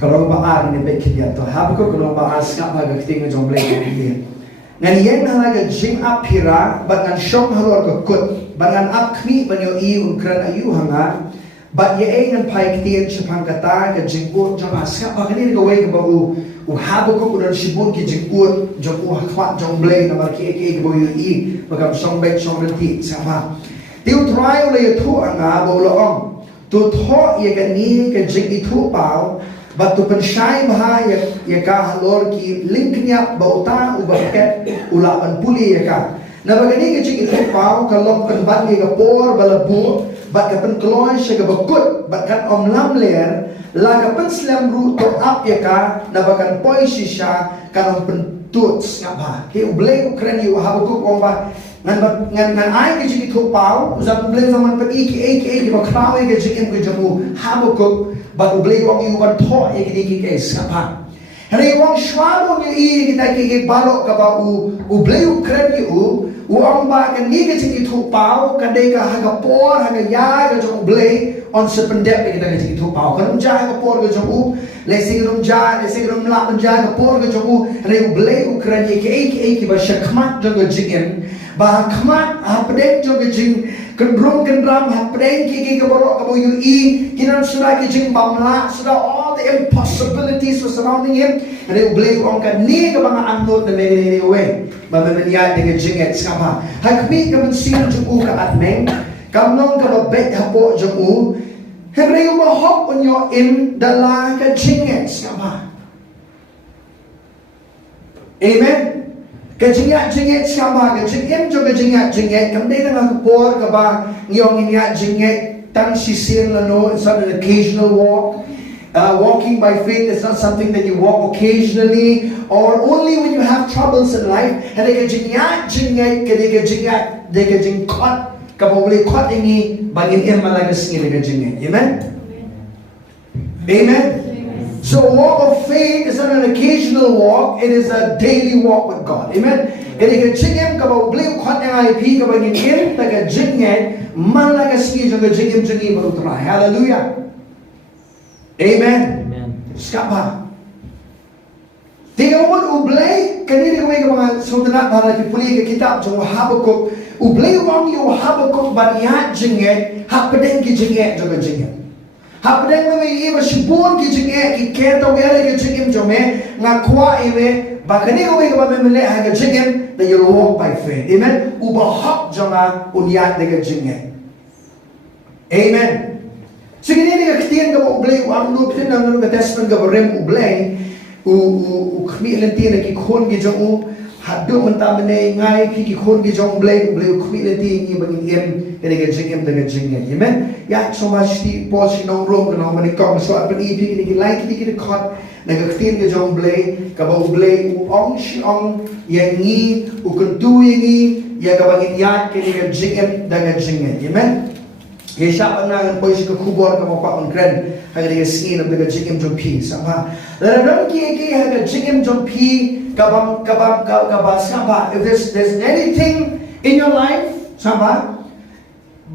kalau baar ni baik dia tu habuk kalau baar skap ha ga ting jong blai dia ngan yen ha ga jing up hira bat ngan shong halor ga kut bat ngan up khmi ban yo I kran ayu hanga bat ye ngan paiktien chapang kata ga jing ut jong skap ha ni ga wei ga ba u habuk ko dan shibun ki jing ut jong u khwat jong blai na mar ki ga bo yo I bagam shong bet shong reti sama tiu trial le thu anga bo lo ong tu tho ye ga ni ga jing I thu pau but tu pensyai bah ya ka halor ki linknya bauta ubaket ulapan puli ya ka na bagani ke cik itu pau kalau penban ke por balabu bat ka penkloy se ka bakut bat kan om lam ler la ka penslam ru to up ya ka na bakan poi sisa kan om pentut ngapa ke ublei ukren yu habu ko ba ngan ai ke cik itu pau zat ublei zaman pe ki ba krawe ke cik em ke jamu habu ko but ublei wong yu ban tho e ki ke sapa hari wong shwalo ni I kita ki balok ka ba ublei ukren yu ong ba kan ni ke cik itu pau kan dei ka ha ga por ha ga ya ga jong ublei on sependep kita ke cik itu pau kan ja ga por ga jong le sing rum la ja ga por ga jong hari ublei ukren ki ba shakmat jong ga jingen ba khmat ha pedeng jong ga jing kan brum kan ram ha pedeng ki ga borok ka bo yu I kinan sura ki jing bamla sura all the impossibilities were surrounding him and they ublei ong kan ni ka bang anot na me we ba me ya de ga Jingngeit skapa ha kmi ka man sin jong u ka atmeng kam nong ka ba bet ha po jong u Henry u ba hop on your in dala ka Jingngeit skapa amen cái Jingngeit sama cái Jingngeit cho cái Jingngeit cầm đây là cái por cái ba ngiyong Jingngeit tang sisir la no it's not an occasional walk walking by faith is not something that you walk occasionally or only when you have troubles in life and cái Jingngeit cái Jingngeit ka boleh khot ini bangin em malaga singil cái Jingngeit amen amen. So a walk of faith is not an occasional walk, it is a daily walk with God. Amen. Jadi ke Jingngeit ka ba beliau khot yang IP ka bangin em ta ka Jingngeit malaga singil jong Jingngeit jengi baru try. Hallelujah. Amen. Amen. Skapa. Tiga umur ublay kanini kami ka mga saudara para pipuli ka kitab jong Habakuk ublay wang yu Habakuk baniyat Jingngeit hak pedeng ki Jingngeit jong Jingngeit. Hapdeng me iba shibun ki Jingngeit ki keto gere ki Jingngeit jome ngakwa iwe bakani ko ka ba me ha ka Jingngeit that you walk by faith. Amen. Uba hak jonga unyat de Jingngeit. Amen. Sige ni ka kitien ka ublay ang lu pin ng Testament ka rem ublay u khmi lenti ki khon ki jong hadu mentamene ngai ki khon ki jong ublay khmi lenti ni bangin em kene ka Jingngeit de Jingngeit. Amen. Ya so much ti pos no room no mani kom so at ni pi ni like ni ki khot na ka tin ke jong blay ka ba blay u ong shi ong yang ni u kuntu yang ya ka bangin ya kene ka Jingngeit da Jingngeit. Amen. Ye sha pa na po si ka khubor ka mo pa on kren ha ka singin of the Jingngeit jong pi sama la ram ki ha ka Jingngeit jong pi ka ba sama if there's anything in your life sama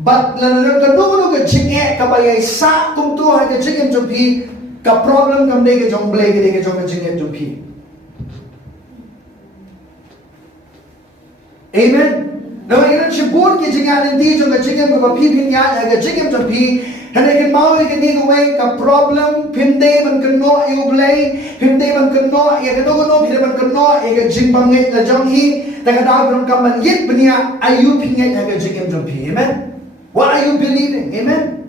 but la kadung ka Jingngeit ka ba yai sa kum tu ha ka Jingngeit jong pi ka problem kam de ka jong blay ka jong Jingngeit jong pi. Amen. Now when you're shibun ki Jingngeit ndi jong ka Jingngeit ka pi pin ya ka Jingngeit jong pi hane kan mau ka ni ka way ka problem pinde man kan no yu blay pinde man kan no ya ka no pinde man kan no ya ka jing bangit la jong hi ta ka daw kam man yit bania ayu pinget ka Jingngeit jong pi. Amen. What are you believing? Amen.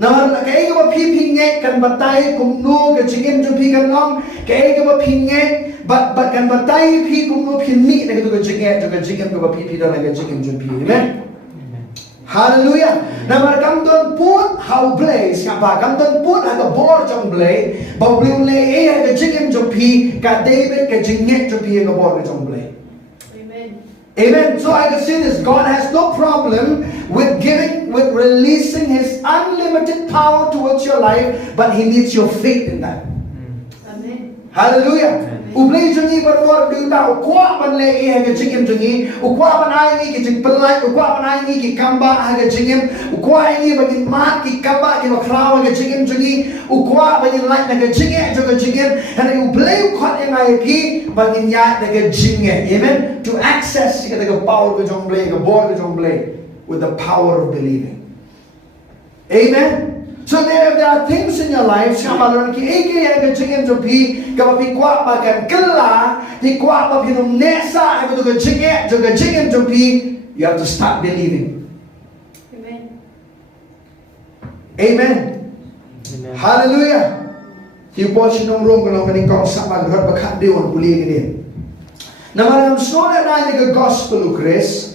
Now, kaya ka ba pipinget kan batay kung no ka Jingngeit jong pi kan long kaya ka ba pinget but kan batay pi kung no pinmi na ka Jingngeit ka ba pipi da na ka Jingngeit jong pi. Amen. Hallelujah. Now, kam don put how blaze kapa kam don put ha ka bor jong blay ba blay le ka Jingngeit jong pi ka David ka Jingngeit jong pi ka bor ka jong blay. Amen. So I can say this: God has no problem with releasing His unlimited power towards your life, but He needs your faith in that. Amen. Hallelujah. Ublay jungi berwar diuta ukwa ban le haga jingim jungi ukwa ban ai ni ki jing pelai ukwa ban ai ni ki kamba haga jingim ukwa ini bagin mat ki kamba ki makraw haga jingim jungi ukwa bagin lai haga jinge juga jingim and ublay ukwa yang ai ki bagin ya haga jinge. Amen. To access the power of jonglay the board of jonglay with the power of believing. Amen. So there are things in your life, you have to start believing. Amen. Amen. Amen. Hallelujah. You watch no wrong when you sama God bakat dia on pulih ini. Nama snow na ni gospel Chris.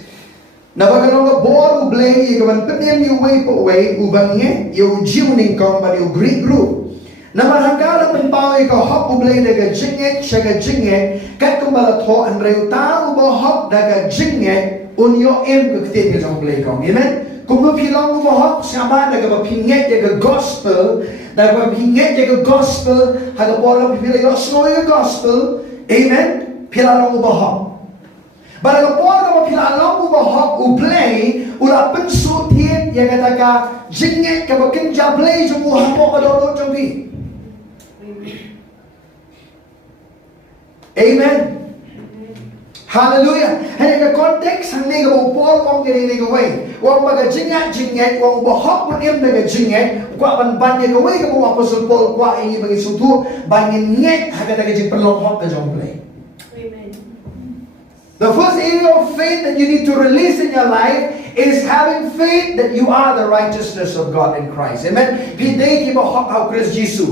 Na bagalong bor ublay ikaban penem yu way po way ubangye yu jiuning kong ba yu Greek group. Na marangkala penpaw ikaw hop ublay daga jingngeit shaga jingngeit kat kumbala to an rayu ta ubo hop daga jingngeit unyo em kektin ke jong ublay kong. Amen. Kung mapilang ubo hop sama daga mapinget daga gospel daga mapinget daga gospel haga bola pipila yu snow yu gospel. Amen. Pilalong ubo hop. Barang porga mapilalong ubahok ublay ula pensutin yang katakan jingngeit ka bakinja blay jumu hapo ka dono jumpi. Amen. Hallelujah. Hanya ka konteks ang nega upol kong kini nega way. Wang baga jingngeit wang ubahok pun im nega jingngeit kwa ban banya ka way ka mo apostol Paul kwa ini bagi sutu bangin nget haga daga jing perlong hok ka jong blay. The first area of faith that you need to release in your life is having faith that you are the righteousness of God in Christ. Amen. Pidei ki bahok how Christ Jesus.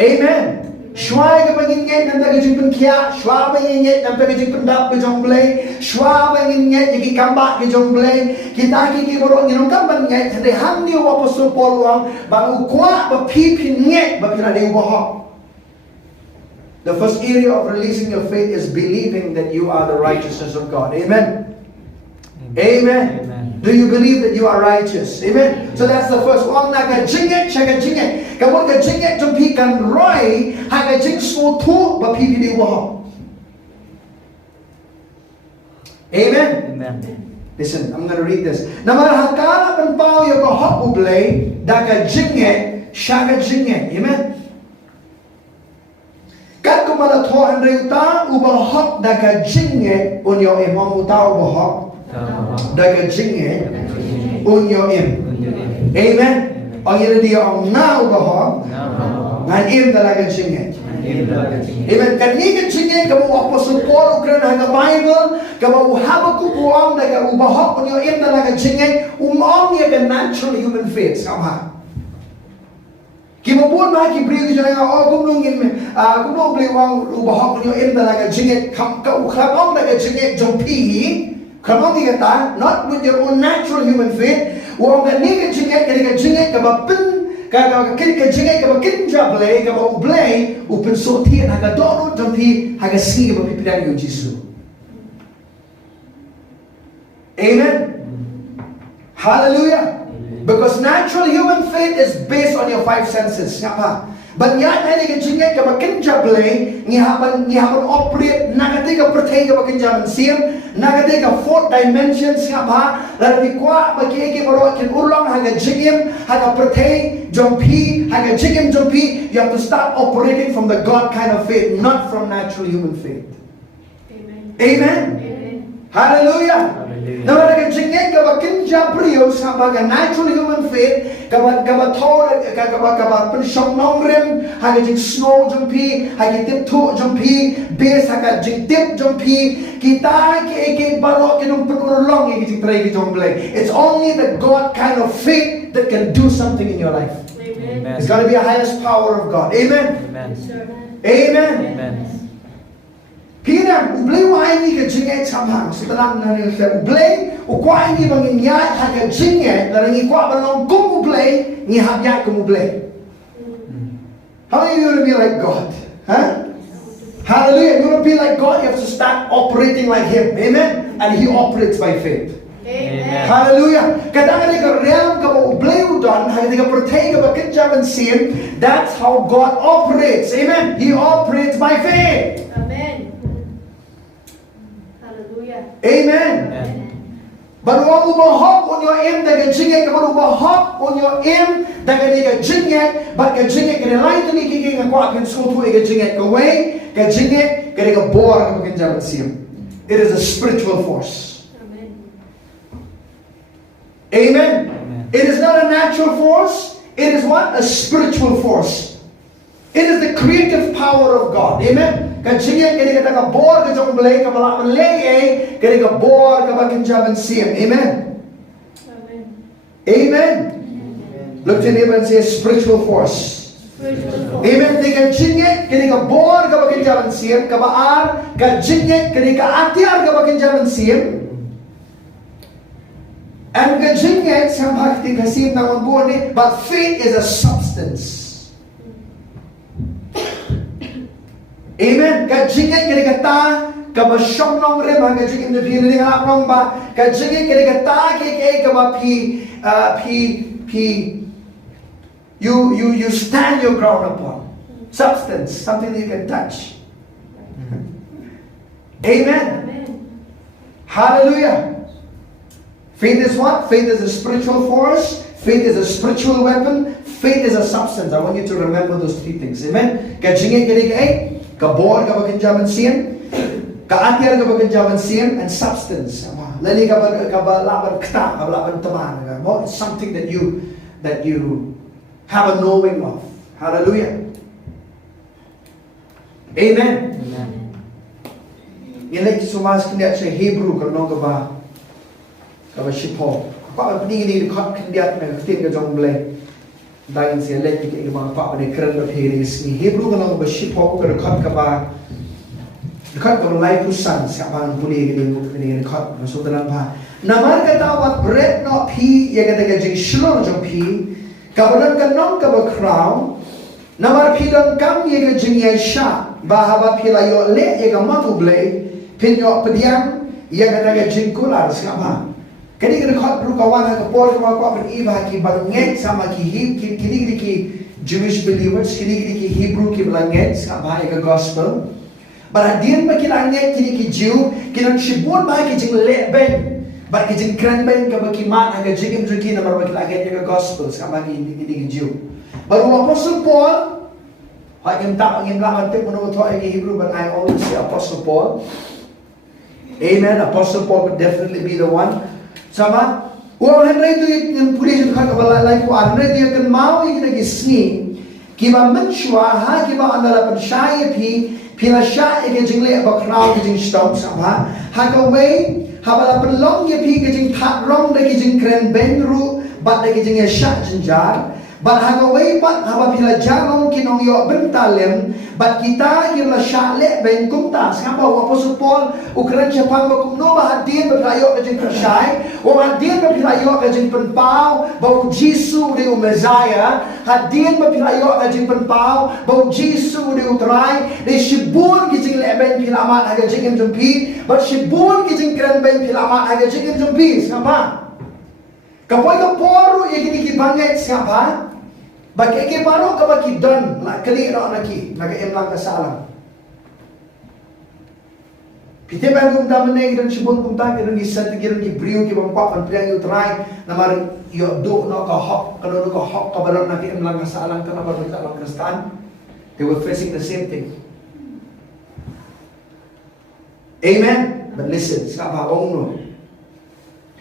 Amen. Shwai ka pagingit ng tagajing penkia, shwa pagingit ng tagajing pendap ke jongblay, shwa pagingit yung kikamba ke jongblay, kita kikiborong yung kambang ngit, hindi hamni yung apostol Paul wang, bang ukwa bapipin ngit, bapinadi ubahok. The first area of releasing your faith is believing that you are the righteousness of God. Amen. Amen. Amen. Do you believe that you are righteous? Amen. So that's the first one. Naga jingngeit, shaga jingngeit. Kamu ka jingngeit jumpi kan roy, haga jing so tu bapi di wah. Amen. Amen. Listen, I'm going to read this. Namar hakala penpau yo ka hok ublay, daga jingngeit, shaga jingngeit. Amen. Kat kumala to Andre uta ubahok daga jingngeit unyo im ang uta ubahok daga jingngeit unyo im. Amen. Ang ina dia ang na ubahok ngan im daga jingngeit. Amen. Kanina jingngeit kamu apostol Paul ukran haga Bible kamu Habakkuk buang daga ubahok unyo im daga jingngeit umong ya the natural human faith somehow. Kimabuan ba kibriyo siya nga kumlungin kumlung beli wang ubahok niyo im talaga jingngeit kamong daga jingngeit jompi kamong digata not with your own natural human faith wang ganiga jingngeit kabapin ka jingngeit kabakin jablay kabablay upin sotian haga dono jompi haga singi bapipidan yo Jesus. Amen. Hallelujah. Because natural human faith is based on your five senses. Ngapa? Banyak na ni kejingay ka bakinja play, ngihapan operate, nagati ka pertay ka bakinja mansim, nagati ka fourth dimensions ngapa? Lalu kwa bagi baru akin ulang haga jingim, haga pertay, jompi, haga jingim jompi. You have to start operating from the God kind of faith, not from natural human faith. Amen. Amen. Amen. Hallelujah. Namun dengan jingngeit kabakinja brio sama dengan natural human faith kabat pensyok nongrim haga jing snow jumpi haga tip tu jumpi base haga jing tip jumpi kita ke barok kinung penurulong yang jing tray jong blay. It's only the God kind of faith that can do something in your life. Amen. It's got to be the highest power of God. Amen. Amen. Amen. Amen. Pina ublay wa ini ka jingngeit samhang setelah nani sa ublay ukwa ini bangin ya haga jingngeit larangi kwa balong kum ublay ni habya kum ublay. How are you going to be like God? Huh? Hallelujah. You want to be like God, you have to start operating like Him. Amen. And He operates by faith. Amen. Hallelujah. Kadang ka realm ka mo ublay udon, hanggang ka protect ka ba kinjaban siyem. That's how God operates. Amen. He operates by faith. Amen. Hallelujah. Amen. Baru mo mahok on your aim daga jingngeit ka baru mahok on your aim daga diga jingngeit but ka jingngeit ka lain tu ni kiki ka kwa kan suatu ka jingngeit ka way ka jingngeit ka diga bor ka kinjaban siyem. It is a spiritual force. Amen. It is not a natural force. It is what? A spiritual force. It is the creative power of God. Amen. Kajingin kini kata ka bor ka jong belay ka balak belay kini ka bor ka bakin jaban siem. Amen. Amen. Look to neighbor and say spiritual force. Amen. Di kajingin kini ka bor ka bakin jaban siem. Kabaar kajingin kini ka atiar ka bakin jaban siem. And Jingngeit sampai kita kasih nama buah ni, but faith is a substance. Amen. Jingngeit kita kata, kaba syong nong rem, hanga jingngeit tu pilih dengan nong ba. Jingngeit kita kata, kaba you stand your ground upon substance, something that you can touch. Amen. Hallelujah. Faith is what? Faith is a spiritual force. Faith is a spiritual weapon. Faith is a substance. I want you to remember those three things. Amen. Kajingin kiri kabor kabakin jaman siem, kaatiar kabakin jaman siem, and substance. Lali kabalaban kta, kabalaban teman. Something that you have a knowing of. Hallelujah. Amen. Yan lagi sumas kanya sa Hebrew kalau kaba. Kaba shipo. Kaba peningin ni kat kendiat na ketin ka jong blay. Dain siya lagi ke mga pa ni keren na peris ni Hebrew kalau kaba shipo pero kat kaba lai pusan siya pa ang puli ni kat masudalan pa. Namar kata wat bread no pi ya kata ka jing shlo jong pi. Kabalan ka nong kaba crown. Namar pi dan kam ya ka jing ya sha. Bahaba pi la yo le ya ka matu blay. Pinyo pediang ya kata ka jing kular siya pa. Kini kena kat perlu kawan atau por kawan kawan beriba ki banget sama ki kini ki Jewish believers kini ki Hebrew ki banget sama ika gospel. Baradian ba kilanget kini ki Jew kini shibun ba ki jing leben ba ki jing kran ben ka ba ki man aga jing drinki na ba ki langet ika gospel sama ki Jew. Baru Apostle Paul hagim tak angin lawan tip menurut ki Hebrew but I always say Apostle Paul. Amen. Apostle Paul would definitely be the one. Sama, orang henry tu yang pulih itu kan kepala lagi orang henry tu yang kan mau yang kita kisni, kiba menshua ha kiba andala pensyai pila syai ke jingle bakrau ke jing stop sama, ha kawai ha bala penlong ye ke jing that rong ke jing kren benru, bat ke jing syai jinjar, bat ha kawai bat ha pila jarong kinong yo bentalem, bat kita kira syai le ben kumta, siapa Apostle Paul ukran siapa bakumno bahadin berlayo ke jing syai. Orang hadian berpilayok kajing penpau bau Jisu di Messiah. Hadian berpilayok kajing penpau bau Jisu di utrai. Di shibun kajing leben pilamat haga jingim jumpi. But shibun kajing keren ben pilamat haga jingim jumpi. Siapa? Kapoy kaporu yang kini kibanget siapa? Bagi kiparo kabaki don la kali ro anaki naga emlang kasalang. Kita baru kita menang dan sebut kita kita nisat kita kita beriu kita bangkok dan utrai namar yo do no kahok kalau no kahok kabaran nanti emlang kasalang kenapa kita dalam Kristen they were facing the same thing. Amen. But listen, siapa orang no?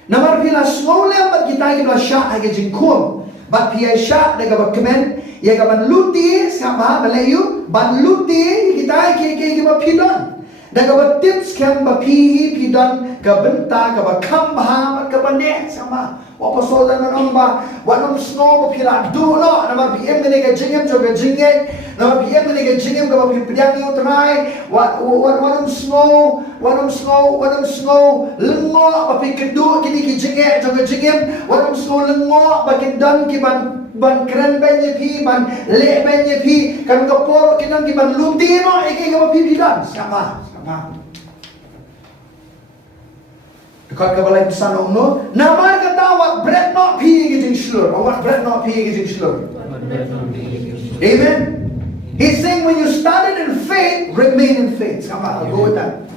Namar bila semua lepas kita syak aja jengkul, but pia syak dengan berkemen, ya kapan luti siapa Melayu, ban luti kita kita pilon. Dan kaba tips kan ba pihi pidan ka benta ka ba kambha ka ba ne sama wa pasol dan ang ba wa nom snow ba pira do no na ma pm ne ka jingem jo ka jingget na ma pm ne ka jingem ka ba pidan ni utrai wa nom snow lengo ba pikdu kini ki jingget jo ka jingem wa nom snow lengo ba kidan ki ban keren benye pi ban le benye pi kan ka poro kinan ki ban lutino e ka ba pidan sama. Kat kabalai pesan no. Nama kata what bread not pi gijing slur. What bread not pi gijing slur. Amen. He's saying when you started in faith, remain in faith. Come on, I'll go with that.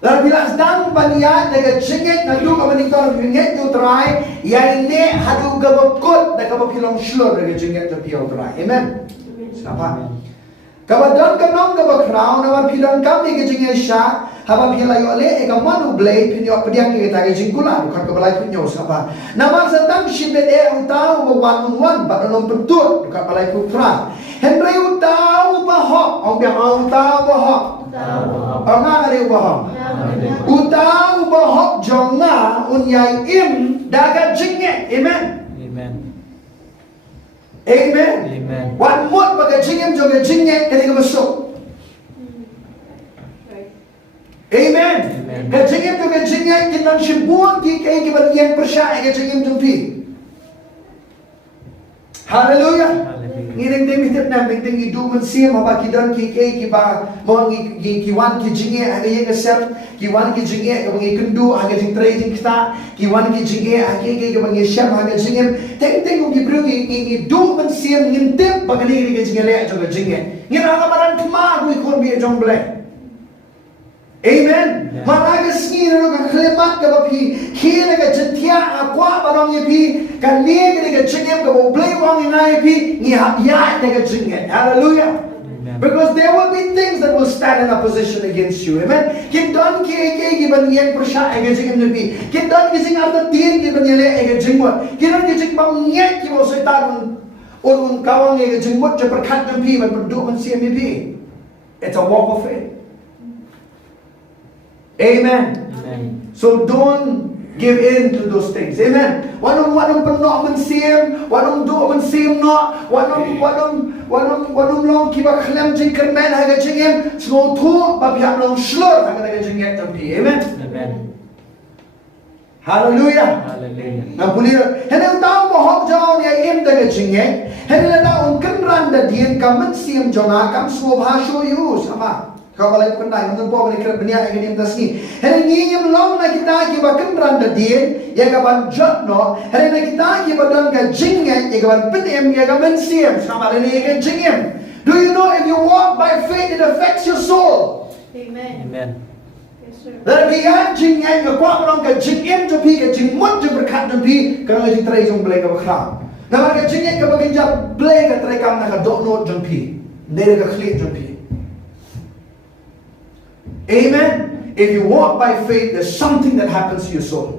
Lalu bila sedang baniat dengan Jingngeit ngadu ka maniktor Jingngeit tu try, ya ini hadu gabakut dan gabapilong slur dengan Jingngeit tu piau try. Amen. Siapa? Kabadon kanong gabakraw na pidon kami ke Jingngeit sya, haba pilay ole eka manu blay pinyo pediang kita ke jingkula bukan kebalai pinyo siapa. Nama sedang shibet utau bawan badan pentut bukan balai putra. Henry utau bahok, orang biang utau bahok. Orang ada bahok. Utau bahok jonga unyai im daga Jingngeit. Amen. Amen. Amen. Amen. Wan mut baga Jingngeit ketika masuk. Amen. Ke Jingngeit kita shibuan ki kay kiban yang percaya ke Jingngeit tumpi. Hallelujah. Ngiring demi tip na bintang hidu mensim apa kidan ki kay kiba mo kiwan ki Jingngeit aga yang kesem kiwan ki Jingngeit ka bangi kendu aga jing trading kita kiwan ki Jingngeit aga kay ka bangi syam aga Jingngeit teng ki bro ki du mensim ngintip bagani ki Jingngeit le jo Jingngeit ngira kamaran kema ku ikon bi jong blai. Amen. Maraga singin no ka klemat ka bapi kila ka jetia akwa barong yepi ka nege ka Jingngeit ka bo play wong inai pi ni ya ka Jingngeit. Hallelujah. Because there will be things that will stand in opposition against you. Amen. Kindon ki ban yang persya ka Jingngeit pi. Kindon ki sing arta tin ki ban yele ka Jingngeit. Kindon ki sing bang nyek ki bo setan un kawang ka Jingngeit je perkat pi ban perdu man siam pi. It's a walk of faith. Amen. Amen. So don't give in to those things. Amen. Wanong penok mensim, wanong do mensim no, wanong long kiba klem jingker men haga jingem, semua tu babiak long slur haga Jingngeit tapi. Amen. Amen. Hallelujah. Hallelujah. Nah boleh. Hendak tahu mohon jauh dia im dengan Jingngeit. Hendak tahu kenran dah dia kamen sim jonga kam semua bahasa you sama. Kau balai pandai, mungkin bawa balik kerana benda yang ini tasni. Hari ini yang long nak kita kiba kenran dadin, yang kapan jod no. Hari ini kita kiba dan ke Jingngeit, yang kapan penem, yang kapan siam. Sama ini yang Jingngeit. Do you know if you walk by faith, it affects your soul? Amen. Amen. Yes, sir. Lalu biar Jingngeit, yang kuat orang ke Jingngeit tu pi, ke Jingmut tu berkat tu pi, kerana jing terai jong belai ke berkat. Nama ke Jingngeit ke bagian jap belai ke terai kam nak ke dok not jong pi, nere ke klik jong pi. Amen. If you walk by faith, there's something that happens to your soul.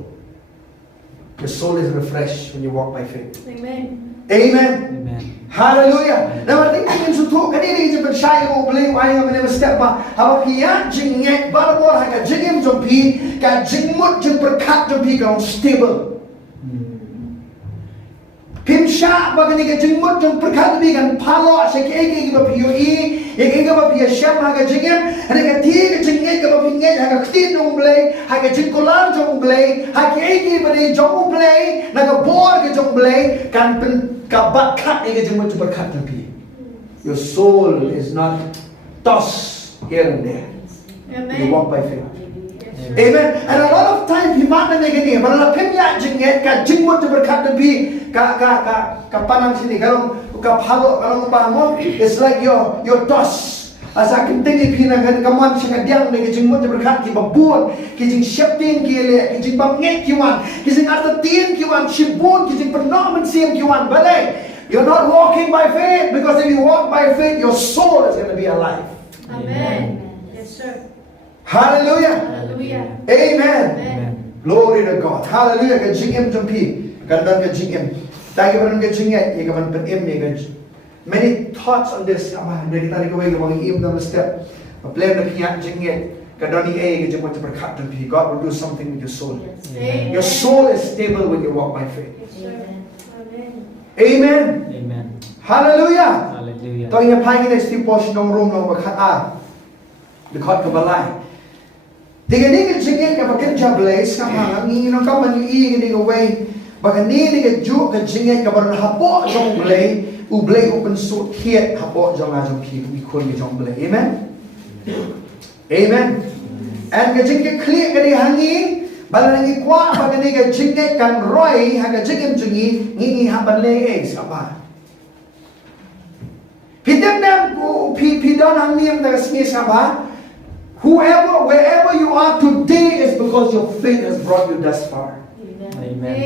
Your soul is refreshed when you walk by faith. Amen. Amen. Amen. Hallelujah. Now I think in sutu kanini je percaya mo beli wai ngam ne step ba. Haba pia Jingngeit balbor ha ka Jingngeit jompi ka Jingmut jeng berkat jompi ka stable. Pimsha bagani ka Jingmut jeng berkat bi kan palo sa ke ba pioi Yang ingin bapa Syam haga Jingngeit, ada ketiga Jingngeit bapa Jingngeit haga ketin dong belai, haga jingkular jong belai, haga egi beri jong belai, naga bor ke jong belai, kan pen kabakat egi Jingmut berkat tapi. Your soul is not tossed here and there. Amen. You walk by faith. Yes, sir. Amen. And a lot of times himana negani, pada pemya Jingngeit ka Jingmut berkat tapi ka panang sini kalau kapalo kalau bangun, it's like your toss. Asa kinting ipinagan kaman siya kadiang na Jingmut berkat ki babun, ki jing syaptin ki le, ki jing bangit ki wan, ki jing artatin ki wan, shibun ki jing pernaman siyam ki wan. Balay, you're not walking by faith because if you walk by faith, your soul is going to be alive. Amen. Yes, sir. Hallelujah. Hallelujah. Amen. Amen. Glory to God. Hallelujah. Ka Jingngeit jumpi, kandan ka Jingngeit. Tayo pa rin ka Jingngeit, yung kaman panim niya. Many thoughts on this. Ama, hindi kita rin kaway kawang iim na step. Ma-plan na piyak Jingngeit. Kadoni ay, Jingmut berkat jumpi. God will do something with your soul. Amen. Your soul is stable when you walk by faith. Yes, sir. Amen. Amen. Amen. Hallelujah. Hallelujah. Tayo nga pahingin na stipos ng room ng magkat Dekat kebalai. Dengan ni Jingngeit ka bekerja blaze kama ngin ka man i ngin away. Baka ni juk ka Jingngeit ka bar hapo jong blay u blay open so hiet hapo jong ajong pi we kon ni jong blay. Amen. Amen. And ka Jingngeit clear ka di hangi Balang ngi kwa bagani ka Jingngeit kan roi haga jingem jingi ngi haban le sapa. Pidem nam ku pidon ang niyam daga smi sapa. Whoever, wherever you are today is because your faith has brought you thus far. Amen. Amen.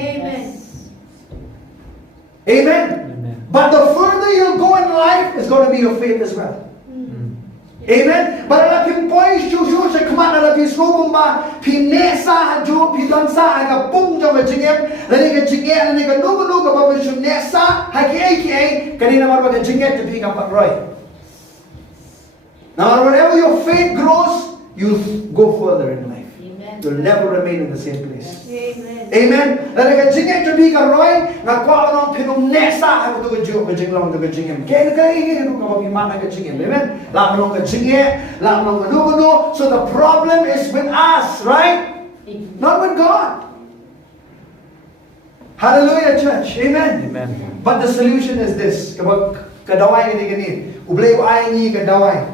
Amen. Amen. But the further you go in life is going to be your faith as well. Amen. But ala pim poi shu se kman ala pi snu ba pi ne sa ju pi don sa ga pung jo ga jingem la ni ga jingem la ni ga nu ga ba shu ne sa ha ki kanina mar ba ga jingem to pi ga pa roi. Now whenever your faith grows, you go further in life. Amen. You'll never remain in the same place. Amen. Amen. La ni ga jingem to pi ga roi nga kwa long pinum ne sa ha ga ju ga jinglong ga jingem. Ke ga ga ga ba pi ma ga jingem. Amen. La long ga jingem, la long ga nu. So the problem is with us, right? Not with God. Hallelujah, church. Amen. Amen. But the solution is this. Kapag kadaway gani, ublay ko ay ni kadaway.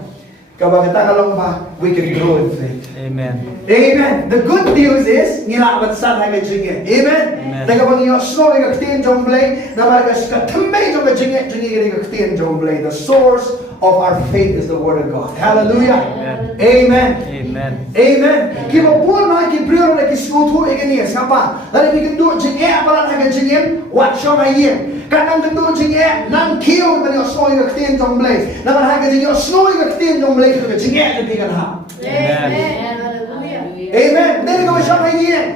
Kapag tagalong ba, we can grow in faith. Amen. Amen. The good news is, ngilawat sa tayo jingin. Amen. Amen. Kapag yung snow yung kaktiin jomblay, na malagas ka tambay yung jingin yung kaktiin jomblay. The source of our faith is the Word of God. Hallelujah. Amen. Amen. Amen. Amen. Kimo buwan na kibriyo na kisnutu iganias kapa. Lalo bikin do jingin para na jingin, what show na yin. Kanang do jingin nang kiyo na yung snow yung kaktiin jomblay. Na malaga yung snow yung kaktiin jomblay yung jingin yung bigan ha. Amen. Hallelujah. Amen. Dili ka ba siya na yin?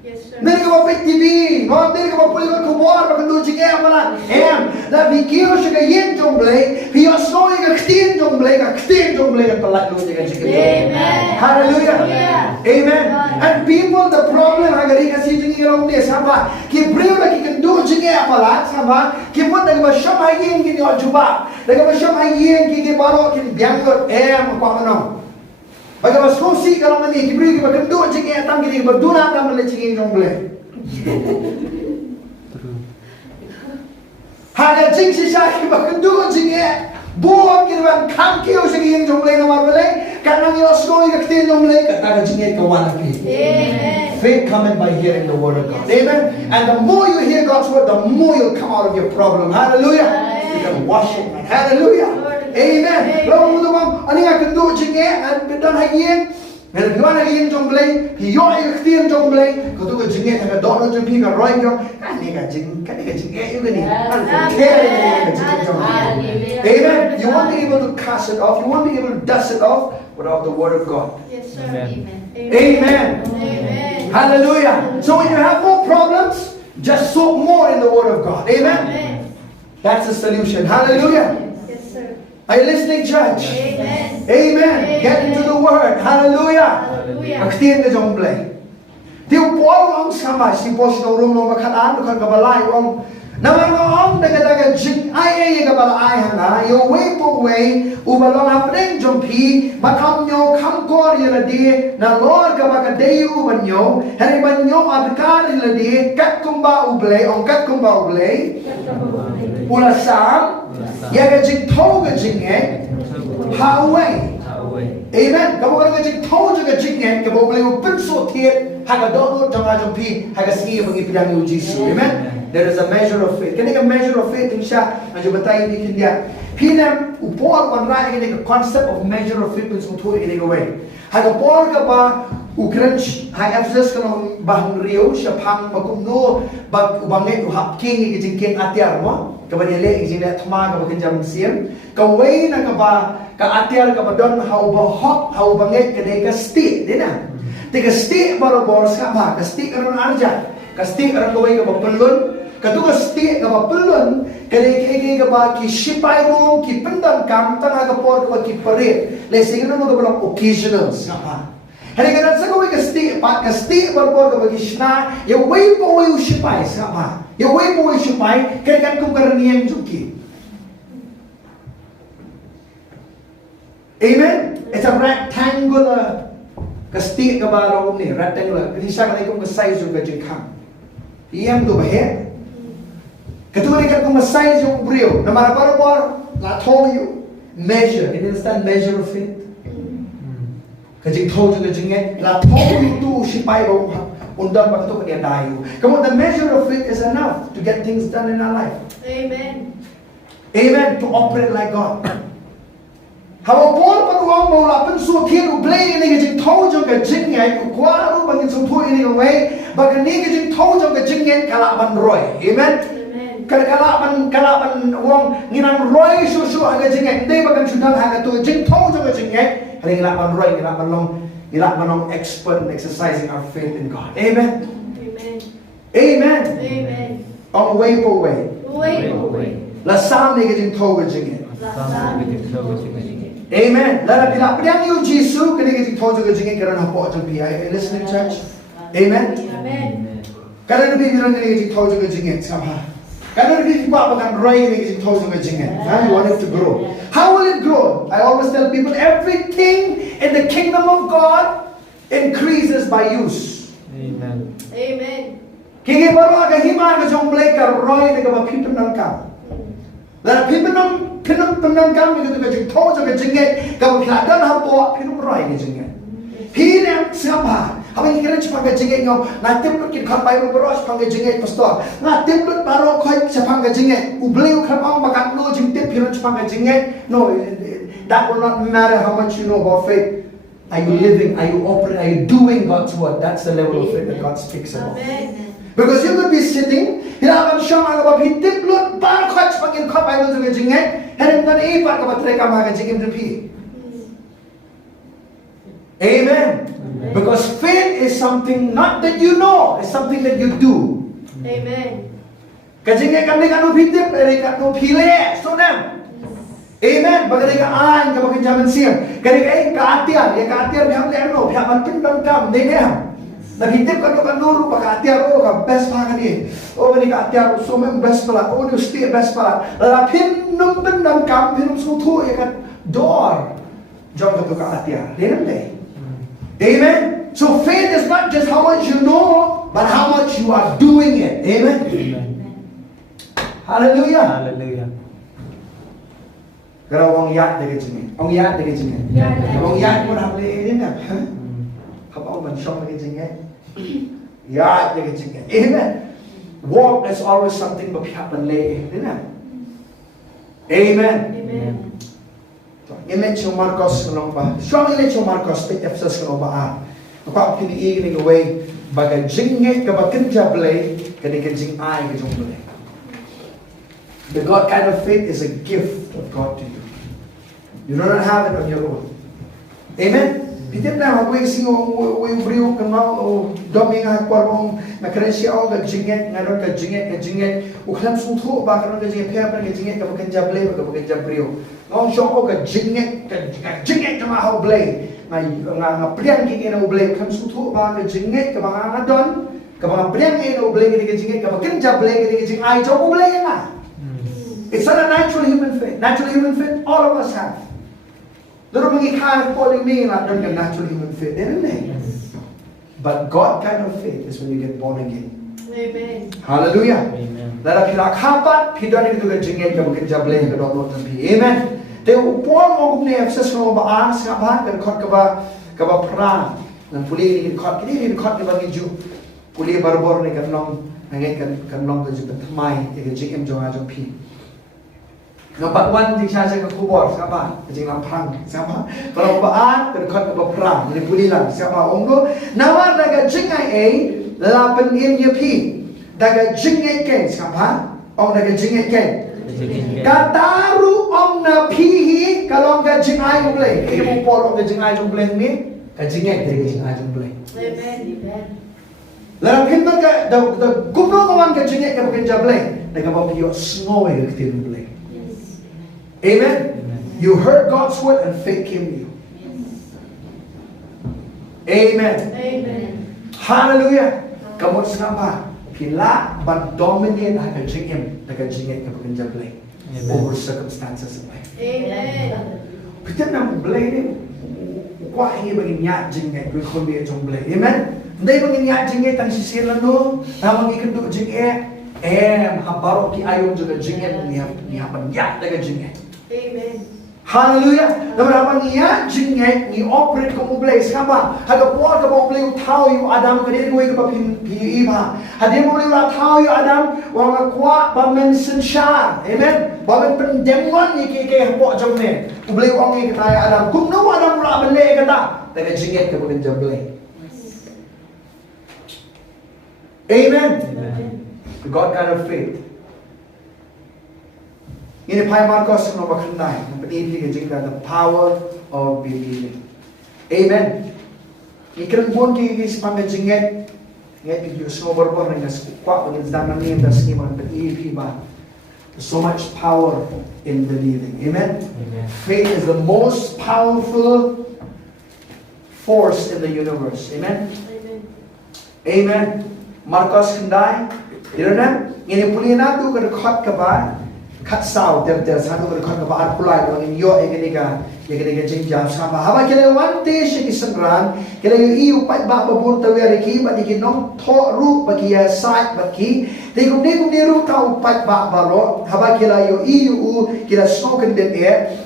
Yes, sir. Dili ka ba pit TV? Dili ka ba puli ka kumor? Baka do jingin pala. Na bikiyo siya ka yin jomblay. Hiyo snow yung kaktiin jomblay. Kaktiin jomblay ang palalo niya ka jingin jomblay. Amen. Hallelujah. Hallelujah. Amen. And people, the problem hagari kasi jingin yung this, haba. Kibriyo na kikandu jingin pala, haba. Kipot na ba siya mayin kini ojuba. Na ba siya mayin kini baro kini biyangot. Makwamano. Baga mas rusi kalau mani kibriyo ba kandu jingin tam kini ba duna tam na jingin jomblay. Haga jing si siya ba kandu jingin. Buat kira kam kiyo sa giyang jomblay na marmalay. Kanang yung osno yung kaktin jomblay. Kataga jingay kawan lagi. Amen. Faith coming by hearing the word of God. Amen. And the more you hear God's word, the more you'll come out of your problem. Hallelujah. You can wash it. Hallelujah. Amen. Lalu mo bang ano nga kendo jingay at bidan hagiyang. Ngayon biwan hagiyang jomblay. Hiyo yung kaktin jomblay. Katu ka jingay taga dono jompi ka roy yung. Kani ka jingay yung gani. Amen. You won't be able to cast it off. You won't be able to dust it off without the word of God. Yes, sir. Amen. Amen. Amen. Hallelujah. So when you have more problems, just soak more in the word of God. Amen. Amen. That's the solution. Hallelujah. Yes, sir. Are you listening, church? Amen. Amen. Get into the word. Hallelujah. Hallelujah. Magtiyan ka jomblay. Di upuaw ang sama. Si boss na urong ng makataan. Kung kabalay. Naman daga jing ay kabalay hana. Yung way po way. Ubalong apreng jompi. Makam nyo kamkor yun di. Na Lord kabakadeyo uban nyo. Hariban nyo abikar yun di. Kat kumba ublay. Ong kat kumba ublay. Ulasam. Yaga jing to ga jing Haway. Amen. Kamu kan jing to juga jing kamu boleh upinso tiet. Haga dono jangan jompi. Haga siya pangipidang yung Jesus. Amen. There is a measure of faith. Kani ka measure of faith in siya. Medyo batay ni kindia. Pinam upor on ra ini ka concept of measure of faith is utuh ini gawai. Haga por ka ba Ukraine high Ephesus kanong bahang Rio siya pang magumno bag ubangay uhap king king atyar mo. Kabanyale ijinda thma ka bakinjam siem. Kaway na ka ba ka atyar ka ba don how ba hop how bangay ka dai ka sti dina. Tiga sti baro boros ka ba ka sti karon arja. Ka sti karon kaway ka ba pelun. Katuga sti ka ba pelun kadai kay ka ba ki shipay mo ki pendam kam tanga ka por ka ki parit. Lesing no ka ba occasionals ka ba. Hari ka sa kaway ka sti baro ka ba ki shna ya way po way shipay ka ba. Ya way po way shipay kay kan kung karaniyan juki. Amen. It's a rectangular kasti ka ba raw ni rectangular. Kasi sa kanay kung size yung gajing kam. Iyam do ba he? Ketua ni kung size yung brio. Na maraparo la told you measure. You understand measure of faith? Kajing told you kajing la told you to shipay ba undang waktu ke dia dayu. Come on, the measure of faith is enough to get things done in our life. Amen. Amen. To operate like God. How Paul paruang mau lapan su thiên u blay ini ke jing thau jong ke Jingngeit u kwa ru bangin sum thu ini ke way bagan ni ke jing thau jong ke Jingngeit kala ban roy. Amen. Kala ban wong nginang roy su aga Jingngeit ndai bagan sudan aga tu jing thau jong ke Jingngeit hari ngila ban roy ngila ban long expert in exercising our faith in God. Amen. Amen. Amen. Amen. On way po way. Way. La sam ni ke jing thau ke Jingngeit. Amen. Lara bila priang yu Jisu kini ke jing thau jong ke Jingngeit karan hapo jong pi. Are you listening, church? Amen. Amen. Karan bi birang kini ke jing thau jong ke Jingngeit sama. Kanan bi pa bagan roy ni ke jing thau jong ke Jingngeit. You want it to grow. How will it grow? I always tell people everything in the kingdom of God increases by use. Amen. Amen. Kini baru aga hima ke jong blay ka roy ni ke ba pipen nang kam. Lara pipen nang pinang kam ni ke jing thau jong ke Jingngeit ka ba piladan hapo pinung roy ni Jingngeit. Pinang siapa? Apa yang kira cepat ke Jingngeit ngau? Ngatim lut kit khat bai beros pang ke Jingngeit pastor. Ngatim lut baro khoi sepang ke Jingngeit. Ubleu khamang makan lo jing tip piran sepang ke Jingngeit. No, that will not matter how much you know about faith. Are you living? Are you operating? Are you doing God's word? That's the level of faith that God speaks about. Amen. Because you could be sitting, hilaban syama ka ba tip lut baro khoi sepang ke khat bai lo ke Jingngeit. Hanin kan ipat ka ba treka ma ke Jingngeit pi. Amen. Because faith is something not that you know, it's something that you do. Amen. Kajingay kami kanu pitip, dari kanu pile, so nam. Amen. Bagay ka an, kapag jaman siyam. Kaya kaatiar, ya kaatiar biham lerno, biham pindang kam, dengam. Nagitip kanu pakaatiar, oh ka best pa kani. Oh kani kaatiar, so mem best pala, oh ni usti best pala. Lalapin nung pindang kam, pinum sutu ya kan door. Jom katu kaatiar, denam deh. Amen. So faith is not just how much you know, but how much you are doing it. Amen. Amen. Hallelujah. Hallelujah. Kalau orang yat dekat sini, orang yat dekat sini. Orang yat pun hamle ini nak. Apa orang syok dekat sini? Yat dekat sini. Amen. Walk is always something berpihak menleh. Amen. Amen. Inlet yung Marcos kanong ba? Strong inlet yung Marcos pit Ephesus kanong ba? Apa piniig ni gaway baga Jingngeit ka ba kinja blay kani ka jing ay ka jong blay. The God kind of faith is a gift of God to you. You do not have it on your own. Amen. Pitip na ako sing o brio kan o doming ha kwarong makrensya o ka Jingngeit ngaron ka Jingngeit o klam sutho ba karon ka Jingngeit pia ka Jingngeit ka ba kinja blay ka ba kinja brio. Ngong syong o ka Jingngeit ka mahaw blay nga priang ki ina blay kam sutho ba ka Jingngeit ka mga don ka mga priang ina blay ka Jingngeit ka ba kinja blay ka Jing ay jo blay na. It's not a natural human faith. Natural human faith all of us have. Loro mga kind of calling me not done natural human faith, isn't it? But God kind of faith is when you get born again. Amen. Hallelujah. Amen. Lara pila kapat pidon itu ka Jingngeit ka bukan jable ka dot tampi. Amen. Te upon mo ni Ephesus no ba sa ba kan khot ka ba pra nan puli ni khot ni khot ni bagi ju puli barbor ni kan long ngai kan long ka ju thamai e ka jing em jo a jo pi. Nga Part-1 jing siya ka kubor sa ba jing lampang sa ba kalau ba kan khot ka ba pra ni puli lang sa ba onggo nawar daga Jingngeit lapan im ye pi daga Jingngeit ken sa ba ong daga Jingngeit ken kataru om na pihi kalau ka Jingngeit umble ke mo por om ka Jingngeit umble ni ka Jingngeit dari Jingngeit umble. Amen. Lalu kita ka the gumno kawan ka Jingngeit ka bukan jable daga ba piyo snow ka kitin umble. Amen. You heard God's word and faith came to you. Amen. Amen. Hallelujah. Kamu siapa? Pila ban dominate ka Jingngeit ka bukan jable over circumstances of life. Amen. Kita nak blay ni, kuah ini bagi nyat Jingngeit, bagi kon dia jom blay. Amen. Ndai bagi nyat Jingngeit tang sisir lano, tang bagi kenduk Jingngeit, habaro ki ayom juga Jingngeit ni nyat daga Jingngeit. Amen. Hallelujah. Namun apa niat Jingngeit ni operate kamu boleh siapa? Ada kuat kamu boleh tahu you Adam kedir gue ke pi iba. Ada boleh tahu you Adam wang kuat bamen sensar. Amen. Bamen pendengon ni ke buat jam ni. Boleh wang ni kata Adam. Kum nu Adam pula boleh kata. Tapi Jingngeit kamu boleh jam boleh. Amen. God kind of faith. Ini pai Marcos nomor kendai, pendidik juga the power of believing. Amen. Ikan pun kita sepanjang Jingngeit, Jingngeit itu semua berbuat dengan kuat dengan zaman ini dan semua pendidik bah. So much power in believing. Amen. Faith is the most powerful force in the universe. Amen. Amen. Marcos kendai, ira ini punya natu kerkhot kabar. Kat sao der satu berkon ke baat pulai orang ini yo egenika jingjam sama haba kele wante shi kisangran kele iu pat ba babun tawere ki ba dikinong tho ru bagi ya site bagi digum ru tau pat ba baro haba kele yo iu kila smoken den e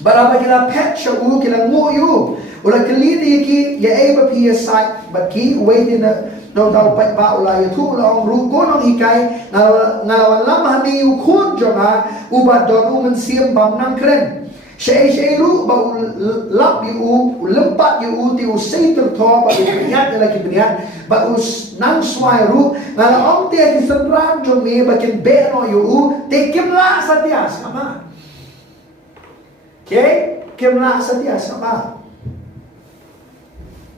baraba kila patch u kila ngu yu ula kali ki ya eba pi ya site bagi wait in no tau pat ba ula yu tu long ru gonong ikai ngalawan lama ni yu kun jonga ubat don men siam bam nang kren shei ru ba lap yu lempat yu ti u sei ter tho ba niat lagi niat ba us nang swai ru ngala ong te ki sandran jong me ba kin be no yu te kim la satia sama okay kim la satia sama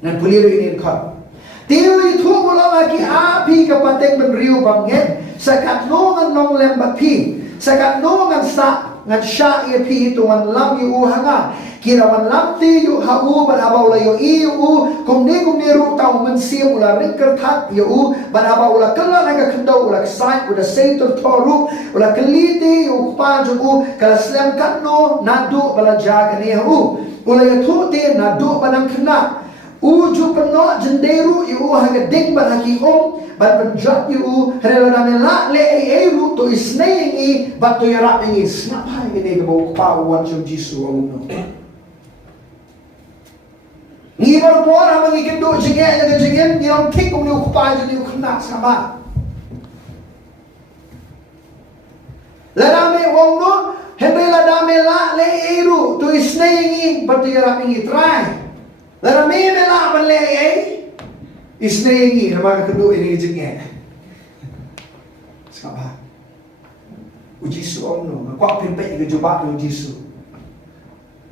nan puliru ini khot Tiwi thu mula lagi api kapateng menriu banget sakat no ngan nong lembat pi sakat no ngan sa ngan sha ia pi tu ngan lam yu hanga kira wan lam ti yu ha u ban abau la yu i yu kum ni ru tau men siam ula ringker that yu ban abau ula kala naga kendau ula sai uda seitur toru ula keliti yu pa ju kala slam kan no nadu bala jaga ni hu ula ya thu te nadu banang kena uju penuh jenderu iu haga ding ban haki ban penjat iu herela damela le eru to isnei ban to yara ini snapa ini ke bau pau wan jom jisu amuno ni berbuat apa ni kendo jingen ni orang kik ni ukpa jadi ukna sama la dame wong no herela damela le eru to isnei ban to yara ini try Lara me la bale isnei nama kedua ini Jingngeit. Siapa? Ujisu omno, aku pimpin ke jubah ujisu.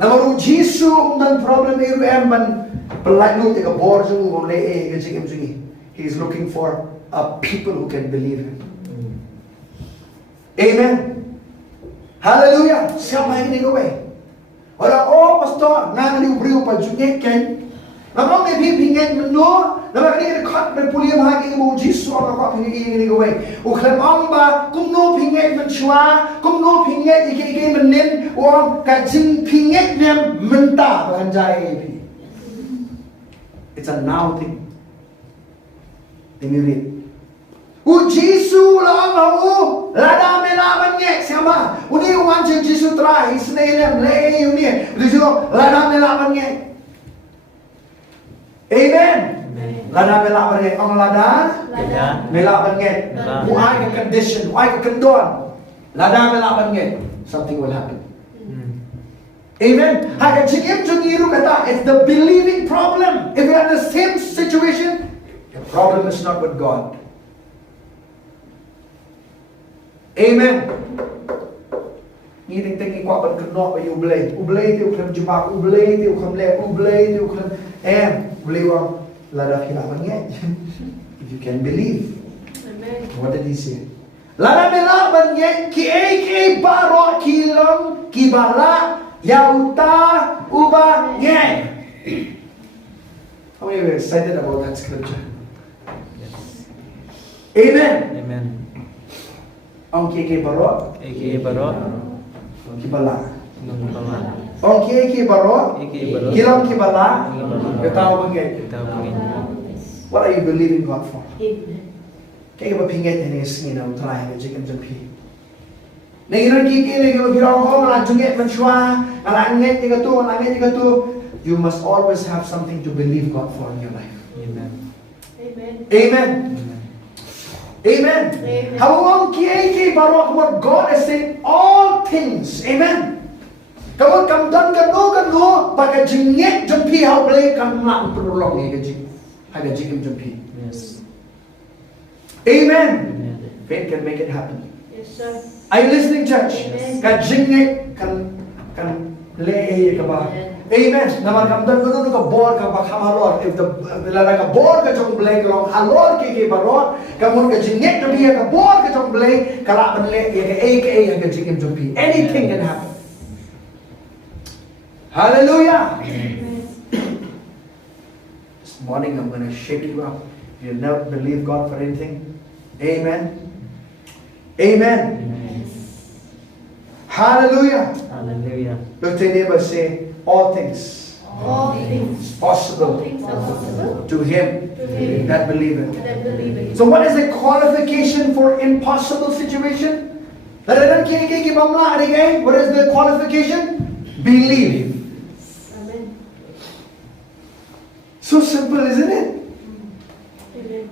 Nama ujisu dan problem itu ban pelai lu tega borju omle ke Jingngeit. He is looking for a people who can believe him. Amen. Hallelujah. Siapa ini kowe? Orang pastor ngani ubriu pa Jingngeit kan. Namang ni pingin menur, namang ni kat berpulia bahagi ibu Jisu orang kau pingin ini kowe. Uklam amba, kumno pingin menshua, kumno pingin iki menin, orang kajing pingin dia mentah bahkan jai. It's a now thing. Demirit. Jisu lang lada melaban ngek siapa? Uni uman Jisu terakhir isnelem lei uni. Jisu lada melaban ngek. Amen. Lada melaban ngek. Ang lada melaban ngek. Why the condition? Why the condon? Lada melaban ngek. Something will happen. Amen. Hanya jika jungiru kata, it's the believing problem. If we are in the same situation, the problem is not with God. Amen. Ni ting kwa ban kno ba ublay ti uklam jubak ublay ti uklam le ublay ti uklam ublay wa la da kila ban ngek. If you can believe. Amen. What did he say? La da mela ban ngek ki baro kilom ki bala yauta uba ngek. How many of you are excited about that scripture? Yes. Amen. Amen. Ông kia baro, kibala. Ông kia baro, kilom kibala. Ketawa bangke. What are you believing God for? Kaya ba pingat ini sini na utray na jikan jampi. Nenginan kiki ni kalau pirang orang jengget menshua, ngalangit tu. You must always have something to believe God for in your life. Amen. Amen. Amen. Amen. Amen. How kiki barok what God is saying all things. Amen. Kamu kamdan kanu pakai jengget jempi hau boleh kamu nak perolong ni gaji. Ada jengget jempi. Yes. Amen. Amen. Faith can make it happen. Yes, sir. Are you listening, church? Amen. Kan jingngeit kan leh ka ba? Amen. Naman kamdan kuno ka bor ka ba khamalor if the lara ka bor ka jong blay ka halor ke baror kamun ka jingngeit to biya ka bor ka jong blay kala ban le ya ka jingngeit jong pi. Anything can happen. Hallelujah. This morning I'm going to shake you up. You never believe God for anything. Amen. Amen. Hallelujah. Hallelujah. Look to your neighbor, say, all things All things possible are possible to him to him that believeth. that believe in So what is the qualification for impossible situation? What is the qualification? Believe. Amen. So simple, isn't it? Amen.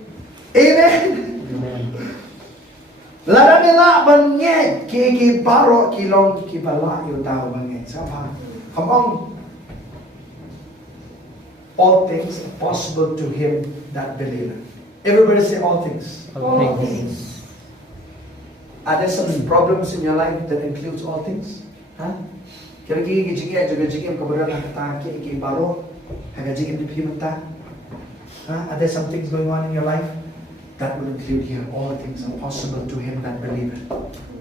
Amen. Amen. Laramila banget ki baro ki long ki bala yo tao banget. Sama. Come on. All things are possible to him that believeth. Everybody say all things. All All things. things. Are there some problems in your life that includes all things? Huh? Kira kira jingga kebenaran kata ki baro haga jingga di mata. Are there some things going on in your life? That will include here. All things are possible to him that believeth.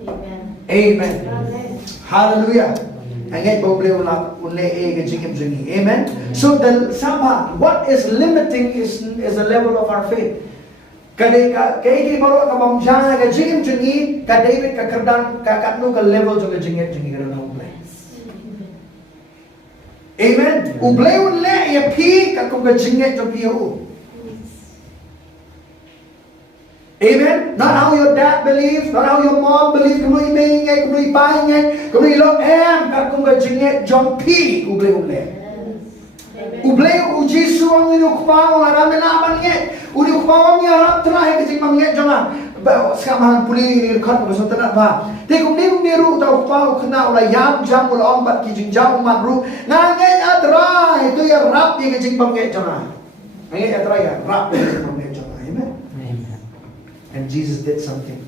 Amen. Amen. Amen. Hallelujah. Angay boleh ke jingga jingi. Amen. So the sama what is limiting is the level of our faith. Kadai ki baro ka bamjang ka jingga jingi ka David ka kerdan ka katnu ka level jo ka jingga jingi ka nang play. Amen. Ublay unle ya pi ka ka jingga jo pi ho. Amen. Not how your dad believes, not how your mom believes. Kamu ingay, kamu ipahingay, kamu ilok kakung jingget jompi uble. Uble ujisu ang inukpang ramen aban nget. Udukpang yang harap terakhir kecing manget joma. Sekarang puli ini record bersama tenak ba. Tekum niru tau pau kena ulah yam jam ulah ombat kijing jam umat ru. Nganget atra itu ya rap dia kecing manget joma. Nganget atra ya rap dia kecing manget joma. Amen. Amen. And Jesus did something.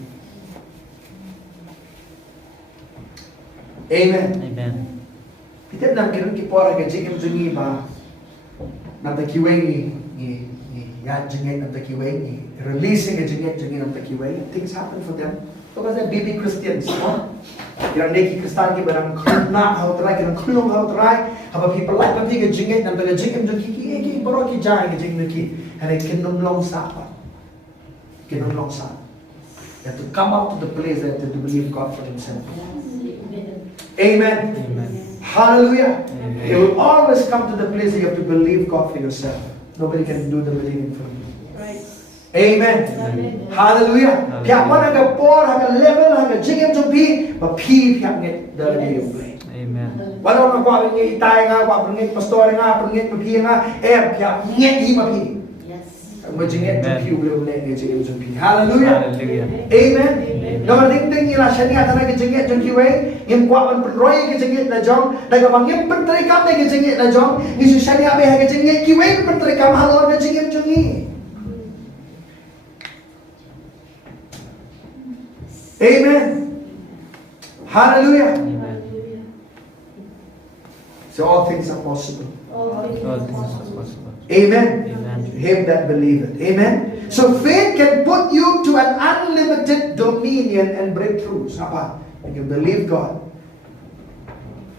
Amen. Amen. Kita nak kira kipora ke jingem jungi ba. Nata kiwengi ni ya jingem nata kiwengi. Releasing ke jingem nata kiwengi. Things happen for them. Because they're baby Christians. Kira neki Kristen ki barang khna how try kira khulung how try. Haba people like but ke jingem nata ke jingem jungi ki boro ki jai ke jingem ki. And it can long sapa. You have to come up to the place that to believe God for himself. Amen. Amen. Hallelujah. Amen. You will always come to the place that you have to believe God for yourself. Nobody can do the believing for you. Right. Amen. Amen. Hallelujah. Piak mana ke por, haga level, haga jingem jumpi, but pi piak nget dalam hidup play. Amen. Walau nak kuat bengit itai nga, kuat bengit pastor nga, bengit pi nga, piak nget hima pi. Majinget jumpi boleh jingem jumpi. Hallelujah. Hallelujah. Amen. Amen. Nomor tingting ila syariat tanah kejengit jengki wei, yang kuat ban perroy kejengit na jong, daga bang yang penterikam na kejengit na jong, isu syariat be kejengit ki wei penterikam halor na jengit jongi. Amen. Hallelujah. Amen. So all things are possible. All things All are things are possible. possible. Amen. Amen. Him that believeth. Amen. So faith can put you to an unlimited dominion and breakthroughs. Apa? When you believe God,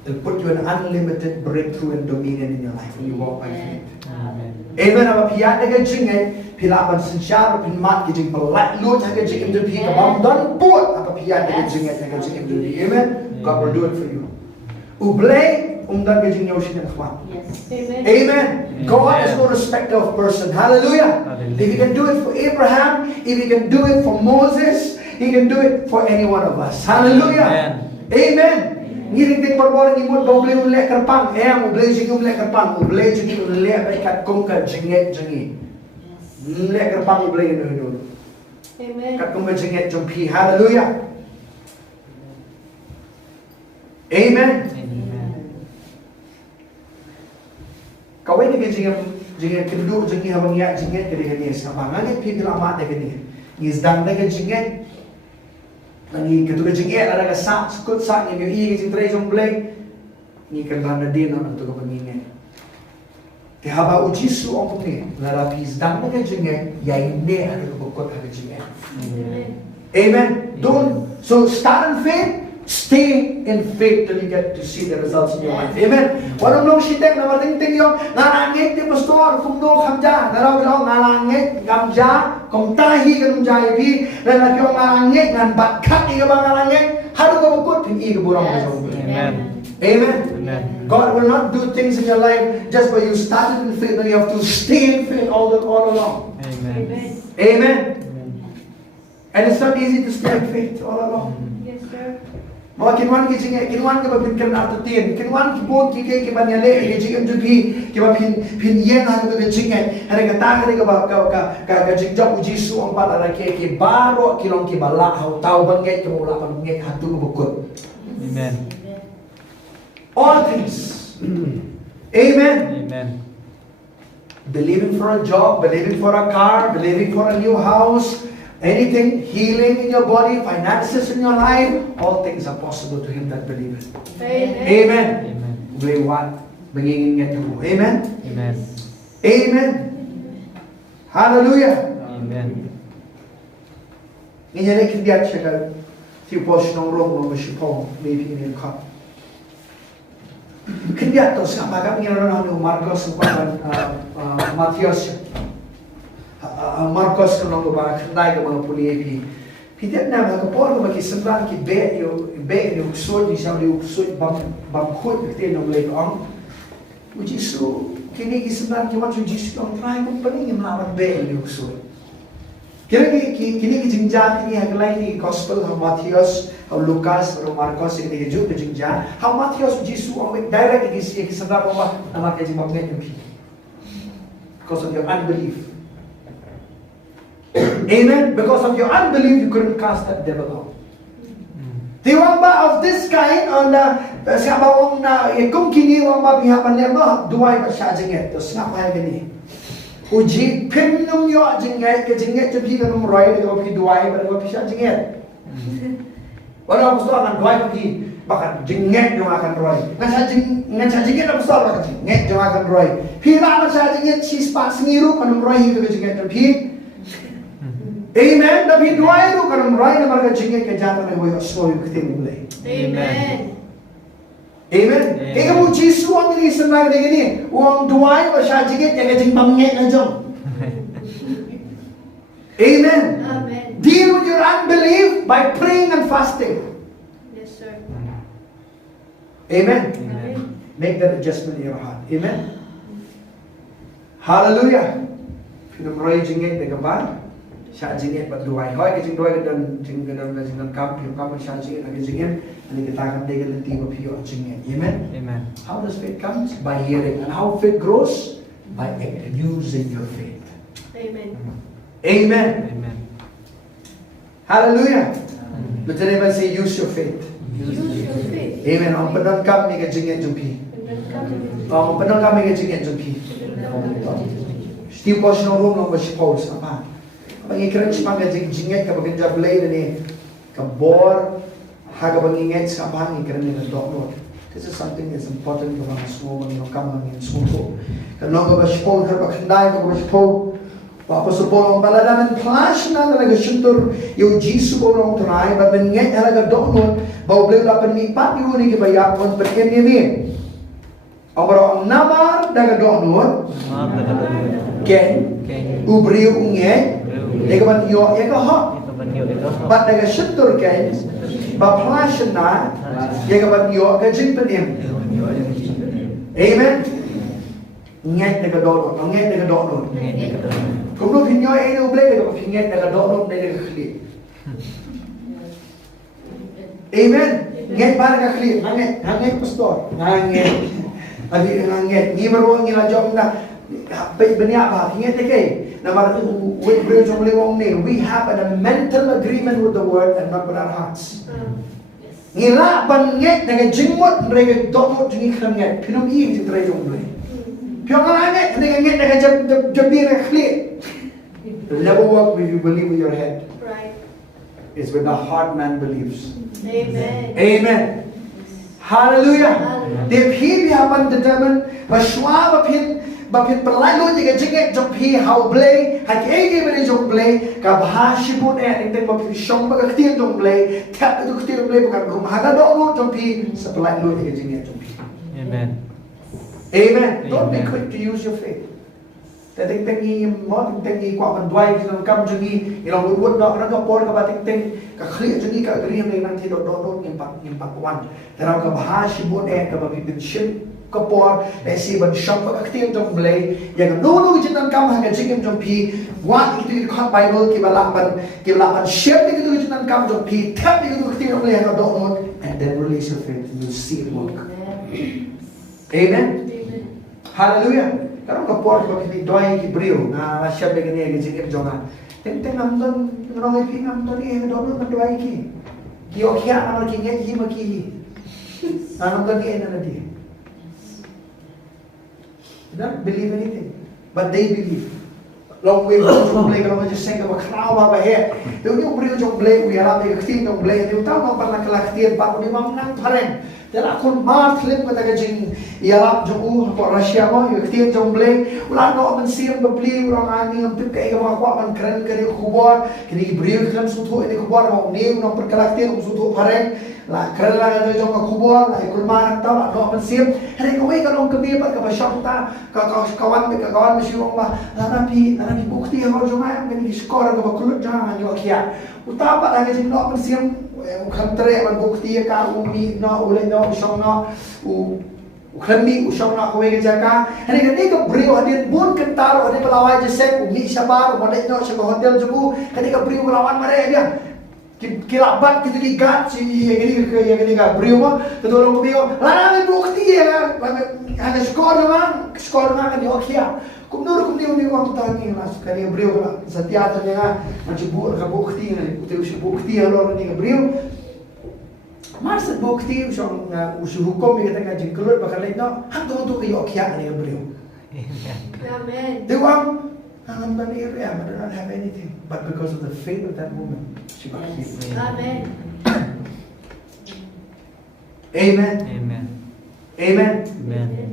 it'll put you an unlimited breakthrough and dominion in your life when you walk by faith. Amen. Amen. Apa pihak dengan jingay, pilapan senciar, pinmat kijing pelat lut, haga jingim dupi kabam don put. Apa pihak dengan jingay, haga jingim dupi. Amen. God will do it for you. Ublay, umdan kijing yoshin and khwan. Yes. Amen. Amen. God is no respecter of person. Hallelujah. Hallelujah. If He can do it for Abraham, if He can do it for Moses, He can do it for any one of us. Hallelujah. Amen. Ngiring ting berbor ngimut bau boleh ulek kerpang, boleh juga ulek kerpang, boleh juga ulek berkat kongka jingngeit jengi. Ulek kerpang boleh dulu. Amen. Kat kongka jingngeit jumpi. Hallelujah. Amen. Kau ini jingngeit kedua jengi abang ya jingngeit kedua ni sekarang ni pergi lama dek ni. Izdang dek jingngeit. Ni kedua jingngeit ada kesak sekut sak ni i ke trai jong blek. Ni kan banda din untuk kepengingin. Kehaba uji su orang ni, lara izdang dek jingngeit ya ini ada kebukut ada jingngeit. Amen. Don't so start in faith. Stay in faith till you get to see the results in your life. Amen. Walau nong sitek na mating yung ngalangit di pastor kung do kamja, naraw daw ngalangit kamja, kung tahi kanong jaibi, na yung ngalangit ngan batkat iga bang ngalangit, haru ka bukot pin iga burang na jong. Amen. Amen. Amen. God will not do things in your life just by you started in faith, but you have to stay in faith all along. Amen. Amen. And it's not easy to stay in faith all along. Yes, sir. Mga kinuan ki jingay, kinuan ka ba pinkan atutin, kinuan ki bon ki kay kiban yale, ki jingay jubi, kiba pin yen han ka jingay, hare ka tanga ka jingjap uji su ang pala ki baro kilong ki bala haw tao bangay tumula pangay hatu bukod. Amen. All things. Amen. Amen. Believing for a job, believing for a car, believing for a new house, anything, healing in your body, finances in your life, all things are possible to him that believeth. Amen. Amen. Amen. We want bringing it to Amen. Amen. Amen. Hallelujah. Amen. Ngayon ay kindiat siya ka tipos ng rong ng masipong maybe in your cup. Kindiat to sa magam ngayong ng Marcos ng Matthias. Marcos ka nang ba kanday ka mga pulipi. Pidet na mga kapor ka makisambran ki be yung kusod di siya yung kusod bangkot kiti ng lake ang ujisu kini kisambran ki wan ujisu ang try kung paningin lawan be yung kusod. Kini jingjat ini haglay ni gospel ng Matthias ng Lucas ng Marcos ini hijau ke jingjat. How Matthias ujisu ang direct kisambran mo ba naman kay jimagnet yung pi. Because of your unbelief. Amen. Because of your unbelief, you couldn't cast that devil out. The wamba of this kind on the siapa wong na kung kini wamba bihapan niya no duway pa siya jingngeit. Tos nga kaya gani. Uji pinnom yo jingngeit ke jingngeit to biga nung roy de opi duway pa opi siya jingngeit. Wala gusto ang duway pa baka jingngeit yung akan roy. Nga jingngeit ang gusto baka jingngeit yung akan roy. Hira man siya jingngeit si spa singiru kanung roy hito ke jingngeit to bi. Amen. Tapi dua itu kan merai na marga jingngeit ke jatan na wayo soy kitim mulai. Amen. Amen. Kaya mo Jisu ang inisan na gini. Uang dua ba siya jingngeit ya jing pamngeit na jom. Amen. Amen. Deal with your unbelief by praying and fasting. Yes, sir. Amen. Amen. Make that adjustment in your heart. Amen. Hallelujah. Pinamray jingngeit na gaba. Siya jingngeit ba duway. Hoy kajing duway kadang kamp yung kamp siya jingngeit na jingngeit. Ani kita akan degal ng tiba piyo jingngeit. Amen. Amen. How does faith come? By hearing. And how faith grows? By using your faith. Amen. Amen. Amen. Hallelujah. But today I say use your faith. Use your faith. Amen. Ang padang kami ka jingngeit jumpi. Ang padang kami ka jingngeit jumpi. Steve Bosch no room no masipos apa. Pag-ikran siya pang jingngeit kapag njablay na ni kabor haga pag-ingit sa kapang ikran ni nadoknot. This is something that's important to mga small mga kamang in small. Kanong ba sipo kapag kanday ko ba sipo. Papasok po ang baladaman flash na talaga syutur yung Jisu po ng tunay but ngit talaga doknot bawblay la panipat yung ni kibayapon but kini ang namar daga doknot ken ubri ungye ikaban yo ikaha but daga syutur ken ba flash na ikaban yo ka jinpanim. Amen. Ngit daga doknot Kung pinyo ay ublay daga pinget daga doknot daga khli. Amen. Ngit para ka clear. Ngit pastor. Ngit. Adi ngit. Ngi maruang ngi la jom na benya ba ngit kay. Na mar we bring jom le wong ni. We have a mental agreement with the word and not with our hearts. Ngila ban ngit na jingmot rega dokot jingi kham ngit. Pinum i ti tre jom le. Pyong ngit na jab na clear. It will never work if you believe with your head. Right. It's with the heart man believes. Amen. Amen. Hallelujah. Hallelujah. If he be happen determined, but schwa bapin perlai lo jika jingek jom he how play, hak ege beri jom play, ka bahasi pun inte bapin shong baga ktir jom play, tap itu ktir play bukan rum haga do lo jom he sepelai lo jika jingek jom he. Amen. Amen. Don't be Amen. quick to use your faith. Ting tingi mo tingi kwa man dwai kita kam jungi ilo urut do na do por ka bating ting ka khli jungi ka agreement ni nanti do impak wan terau ka bahasi bon ka ba bin ship ka por si ban shop ka ktir jom blay yang no jitan kam ha ka jingim jom pi wa itu ka bible ki balapan ship itu jitan kam jom pi tap itu ktir blay ka do and then release your faith you see it work. Amen. Amen. Hallelujah. Karena kapor ko kini doy ki brio na siya be gani gi jingip jonga. Teng amdon nong pi amdon e do no doy ki. Ki o kya na ki nge hi ma ki hi. Amdon e na di. They don't believe anything, but they believe. Long way from play kalau just sing about crowd apa here. Dia ni brio jong play we ala be ktin jong play. Dia tahu no parla kelaktir pa ni mam nang paren. Dia akon mar flip kata ka jing ialap jong ko Russia mo yung ktin jong play. Wala no man siyang bapli orang ani ang pip kay mga kwa man kren kani kubor kini brio kan suto ini kubor mo ni no per kelaktir mo suto paren. La kren la na jong kubor la ikul mar taw no man siyang. Hari ko way kalong kabi pa ka shop ta ka kawan mo siyong ba napi bukti yang harus jomai am kini skor ka bakulut jangan yo kia. Utapa lagi jing no man siyang kantre man bukti ka umi no ule no shong no ukhrami ushong na kowe jaka hani kani ka brio hadin bun kentaro hadi pelawai jesek umi sabar modek no sa hotel jubu kani ka brio lawan mare dia kilabat gitu ki gat si gini ka brio mo kedorong brio lana bukti ya hanya skor na kan yo kia kumnur kumni wang tangi las kani brio la satiata nga majbur ka bukti ni uti bukti alor ni ka brio Masa bukti usang hukum kita kan jengkelut bakal lain no hantu untuk iyo kia ni beliau. Amen. Dia wang alam dan area but do not have anything but because of the faith of that woman she got healed. Amen. Amen. Amen. Amen. Amen.